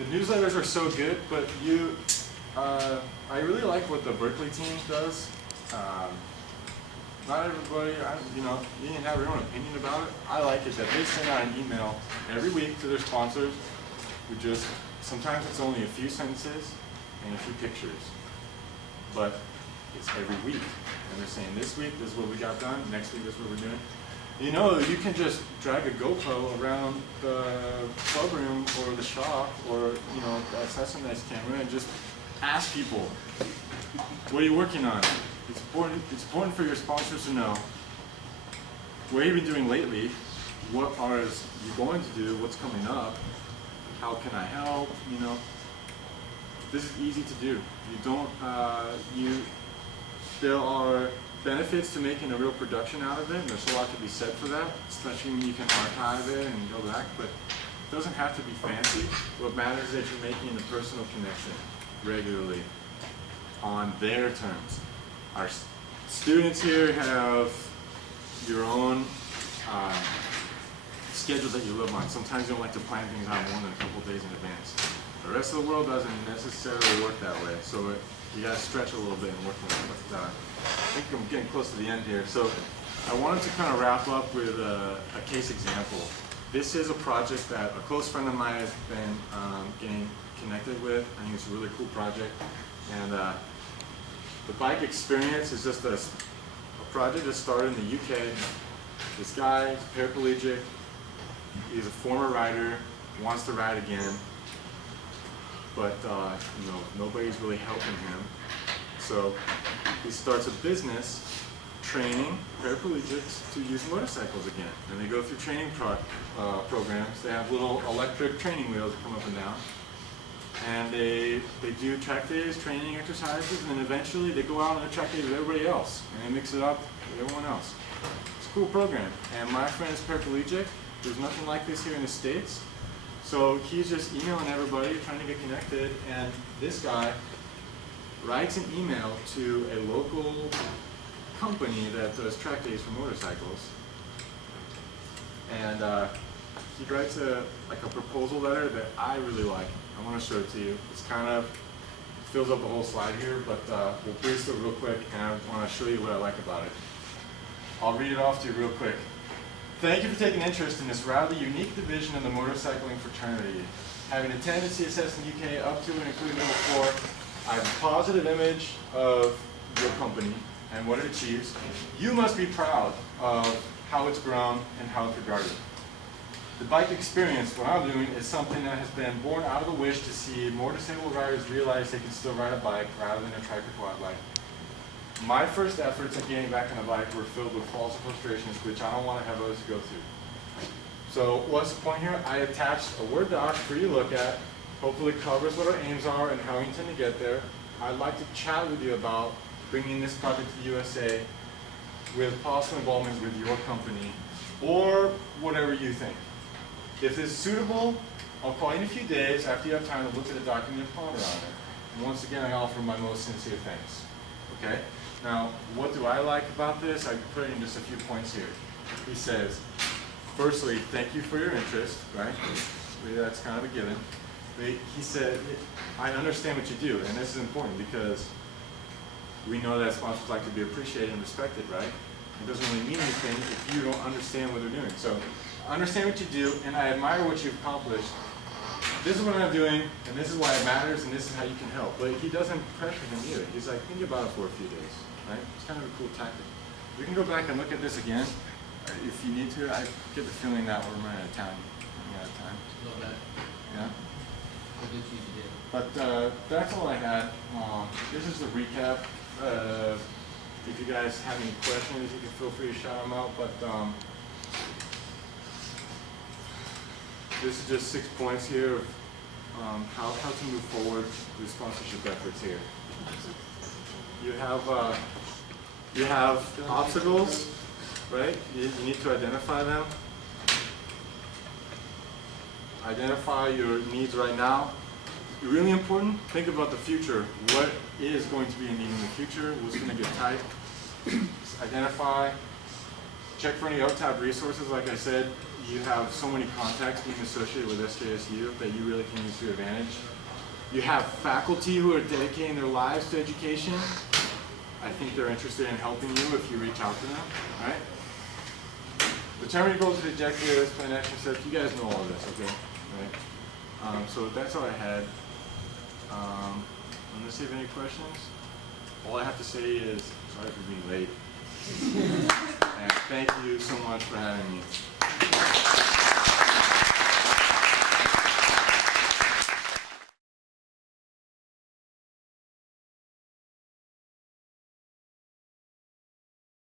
The newsletters are so good, but I really like what the Berkeley team does. Not everybody, you can have your own opinion about it. I like it that they send out an email every week to their sponsors who just, sometimes it's only a few sentences and a few pictures, but it's every week. And they're saying, this week, this is what we got done, next week, this is what we're doing. You know, you can just drag a GoPro around the club room or the shop or, that's a nice camera and just ask people, what are you working on? It's important for your sponsors to know what have you been doing lately, what are you going to do, what's coming up, how can I help, This is easy to do. There are benefits to making a real production out of it, and there's a lot to be said for that, especially when you can archive it and go back, but it doesn't have to be fancy. What matters is that you're making a personal connection regularly on their terms. Our students here have your own schedules that you live on. Sometimes you don't like to plan things out more than a couple days in advance. The rest of the world doesn't necessarily work that way, so you got to stretch a little bit and work on it. But I think I'm getting close to the end here. So I wanted to kind of wrap up with a case example. This is a project that a close friend of mine has been getting connected with. I think it's a really cool project. And the bike experience is just a project that started in the UK. This guy is paraplegic. He's a former rider, wants to ride again, but nobody's really helping him. So he starts a business training paraplegics to use motorcycles again. And they go through training programs. They have little electric training wheels that come up and down. And they do track days, training exercises, and then eventually they go out on a track day with everybody else. And they mix it up with everyone else. It's a cool program. And my friend is paraplegic. There's nothing like this here in the States. So he's just emailing everybody, trying to get connected. And this guy writes an email to a local company that does track days for motorcycles. And he writes a proposal letter that I really like. I want to show it to you. It's fills up the whole slide here, but we'll breeze through it real quick, and I want to show you what I like about it. I'll read it off to you real quick. Thank you for taking interest in this rather unique division of the motorcycling fraternity. Having attended CSS in the UK up to and including number 4, I have a positive image of your company and what it achieves. You must be proud of how it's grown and how it's regarded. The bike experience, what I'm doing, is something that has been born out of a wish to see more disabled riders realize they can still ride a bike rather than a trike or quad bike. My first efforts at getting back on a bike were filled with false frustrations, which I don't want to have others go through. So what's the point here? I attached a Word doc for you to look at. Hopefully it covers what our aims are and how we intend to get there. I'd like to chat with you about bringing this project to the USA with possible involvement with your company or whatever you think. If this is suitable, I'll call you in a few days after you have time to look at the document and ponder on it. And once again, I offer my most sincere thanks. Okay? Now, what do I like about this? I put in just a few points here. He says, firstly, thank you for your interest, right? That's kind of a given. He said, I understand what you do, and this is important because we know that sponsors like to be appreciated and respected, right? It doesn't really mean anything if you don't understand what they're doing. So, I understand what you do, and I admire what you've accomplished. This is what I'm doing, and this is why it matters, and this is how you can help. But he doesn't pressure him either. He's like, think about it for a few days, right? It's kind of a cool tactic. We can go back and look at this again if you need to. I get the feeling that we're running out of time. A little bit. Yeah. What did you do? But that's all I had. This is the recap. If you guys have any questions, you can feel free to shout them out. But this is just 6 points here of how to move forward with sponsorship efforts here. You have obstacles, right? You need to identify them. Identify your needs right now. Really important, think about the future. What is going to be a need in the future? What's going to get tight? Identify, check for any OTAB resources. Like I said, You have so many contacts being associated with SJSU that you really can use to your advantage. You have faculty who are dedicating their lives to education. I think they're interested in helping you if you reach out to them, right? Determine your goals and objectives, plan action steps. You guys know all of this, okay? Right? So that's all I had. Unless you have any questions, all I have to say is sorry for being late. And thank you so much for having me.